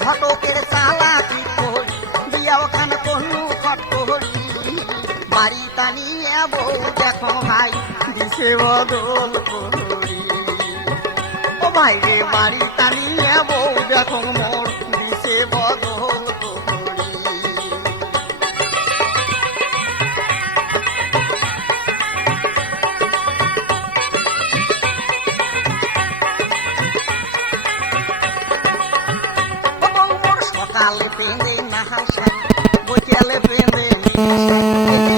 ঘটকের চালাকি করি দিয়া ওখানে কোনো খট করি বাড়ি টানিয়ে বউ দেখো ভাই দিশে বদল করি ও ভাই রে বাড়ি টানিয়ে বউ দেখো মোর দিশে বদল করি সকালে পেঁদে নাহাল সাই বৈকালে পেঁদে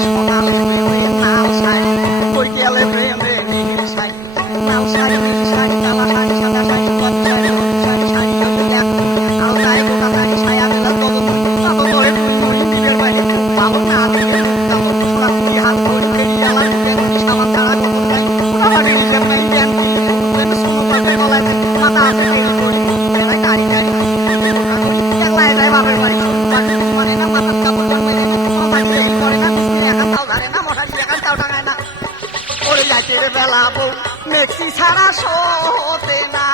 সকালে পেঁদে নাল সাই বৈকালে পেঁদে নীল সাই নাল সাই নীল সাই কালা সাই সাদা সাই পদ্মা সাই সাই আল সাই গোটা সাই ছায়া দিলা তত তত করে তুই নিজের বাইরে পাবো না দিকে তত তোরা তুই হাত ধরে ফেরি জ্বালা দিতে সাবান ছাড়া কত নাই আমার নিজের নাই দেন তুই শুরু করতে বলে মাথা আছে এই করি এলাই গাড়ি গাড়ি মেক্সি ছাড়া সোতে না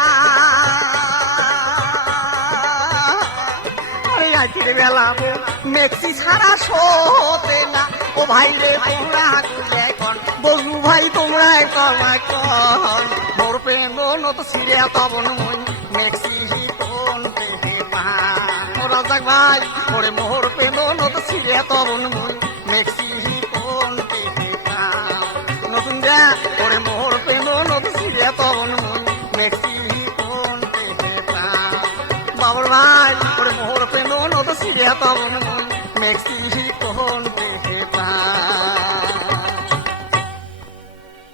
বেলা মেক্সি ছাড়া সোতে না ও ভাই রে তোমরা বজু ভাই তোমরা কন মোর প্রেম নত সিরে তবন মেক্সি কোন রাজাক ভাই ওরে মোর প্রেম নত সিরে তবন মেক্সি কোন নতুন যা ওরে মোর প্রেম নত সিরে তবন মেক্সি কোন বাবর ভাই ওরে মোর প্রেম নত সিরে তবন